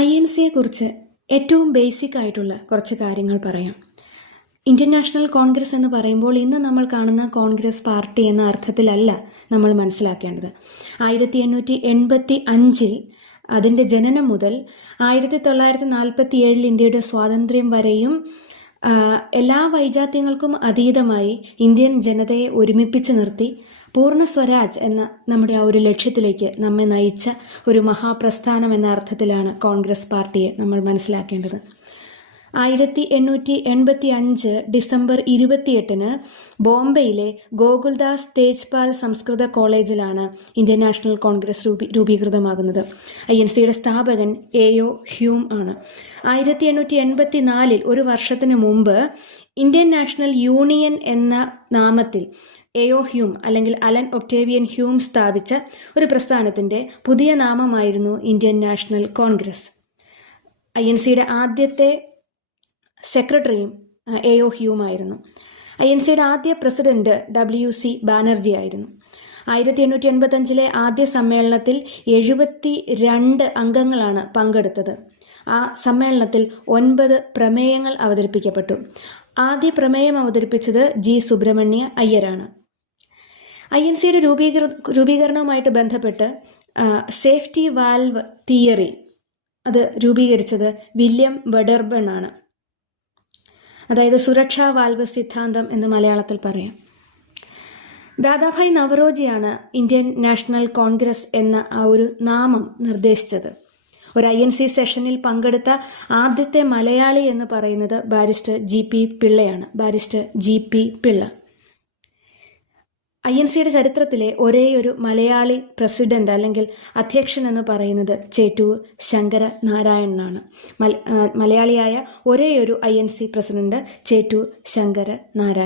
INC-യെക്കുറിച്ച് ഏറ്റവും ബേസിക് ആയിട്ടുള്ള കുറച്ച് കാര്യങ്ങൾ പറയാം. ഇന്ത്യൻ നാഷണൽ കോൺഗ്രസ് എന്ന് പറയുമ്പോൾ ഇന്ന് നമ്മൾ കാണുന്ന കോൺഗ്രസ് പാർട്ടി എന്ന അർത്ഥത്തിലല്ല നമ്മൾ മനസ്സിലാക്കേണ്ടത്. 1885 അതിൻ്റെ ജനനം മുതൽ 1947 ഇന്ത്യയുടെ സ്വാതന്ത്ര്യം വരെയും എല്ലാ വൈജാത്യങ്ങൾക്കും അതീതമായി ഇന്ത്യൻ ജനതയെ ഒരുമിപ്പിച്ച് നിർത്തി പൂർണ്ണ സ്വരാജ് എന്ന നമ്മുടെ ആ ഒരു ലക്ഷ്യത്തിലേക്ക് നമ്മെ നയിച്ച ഒരു മഹാപ്രസ്ഥാനം എന്ന അർത്ഥത്തിലാണ് കോൺഗ്രസ് പാർട്ടിയെ നമ്മൾ മനസ്സിലാക്കേണ്ടത്. 1885 ഡിസംബർ 28 ബോംബെയിലെ ഗോകുൽദാസ് തേജ്പാൽ സംസ്കൃത കോളേജിലാണ് ഇന്ത്യൻ നാഷണൽ കോൺഗ്രസ് രൂപീകൃതമാകുന്നത്. INC-യുടെ സ്ഥാപകൻ A.O. ഹ്യൂം ആണ്. 1884 ഒരു വർഷത്തിന് മുമ്പ് ഇന്ത്യൻ നാഷണൽ യൂണിയൻ എന്ന നാമത്തിൽ A.O. ഹ്യൂം അല്ലെങ്കിൽ അലൻ ഒക്ടേവിയൻ ഹ്യൂം സ്ഥാപിച്ച ഒരു പ്രസ്ഥാനത്തിൻ്റെ പുതിയ നാമമായിരുന്നു ഇന്ത്യൻ നാഷണൽ കോൺഗ്രസ്. INC-യുടെ ആദ്യത്തെ സെക്രട്ടറിയും A.O. ഹ്യൂം ആയിരുന്നു. INC-യുടെ ആദ്യ പ്രസിഡന്റ് W.C. ബാനർജി ആയിരുന്നു. 1885 ആദ്യ സമ്മേളനത്തിൽ 72 അംഗങ്ങളാണ് പങ്കെടുത്തത്. ആ സമ്മേളനത്തിൽ 9 പ്രമേയങ്ങൾ അവതരിപ്പിക്കപ്പെട്ടു. ആദ്യ പ്രമേയം അവതരിപ്പിച്ചത് G. സുബ്രഹ്മണ്യ അയ്യരാണ്. INC-യുടെ രൂപീകരണവുമായിട്ട് ബന്ധപ്പെട്ട് സേഫ്റ്റി വാൽവ് തിയറി അത് രൂപീകരിച്ചത് വില്യം വെഡർബൺ ആണ്. അതായത് സുരക്ഷാ വാൽവ് സിദ്ധാന്തം എന്ന് മലയാളത്തിൽ പറയാം. ദാദാഭായ് നവറോജിയാണ് ഇന്ത്യൻ നാഷണൽ കോൺഗ്രസ് എന്ന ആ ഒരു നാമം നിർദ്ദേശിച്ചത്. ഒരു INC സെഷനിൽ പങ്കെടുത്ത ആദ്യത്തെ മലയാളി എന്ന് പറയുന്നത് ബാരിസ്റ്റർ G.P. പിള്ളയാണ്. Barrister G.P. പിള്ള. INC-യുടെ ചരിത്രത്തിലെ ഒരേയൊരു മലയാളി പ്രസിഡന്റ് അല്ലെങ്കിൽ അധ്യക്ഷൻ എന്ന് പറയുന്നത് ചേറ്റൂർ ശങ്കര നാരായണനാണ്. മലയാളിയായ ഒരേയൊരു INC പ്രസിഡന്റ് ചേറ്റൂർ ശങ്കര നാരായണൻ.